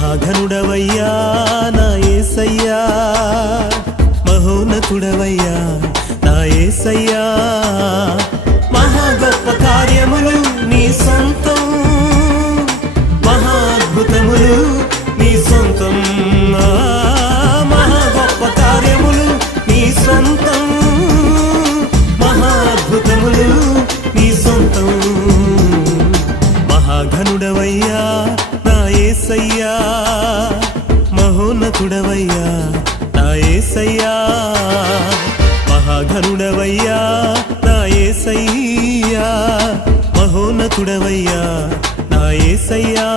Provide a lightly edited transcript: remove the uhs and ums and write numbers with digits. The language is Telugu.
మహాఘనుడవయ్యా నా యేసయ్యా, మహోన్నతుడవయ్యా నా యేసయ్యా. మహా గొప్ప కార్యములు నీ సొంతం, మహా అద్భుతములు నీ సొంతం. మహా గొప్ప కార్యములు నీ సొంతం, మహా అద్భుతములు నీ సొంతం. మహాఘనుడవయ్యా నా యేసయ్యా, మహోన్నతుడవయ్యా నా యేసయ్యా. మహాఘనుడవయ్యా నా యేసయ్యా, మహోన్నతుడవయ్యా నా యేసయ్యా.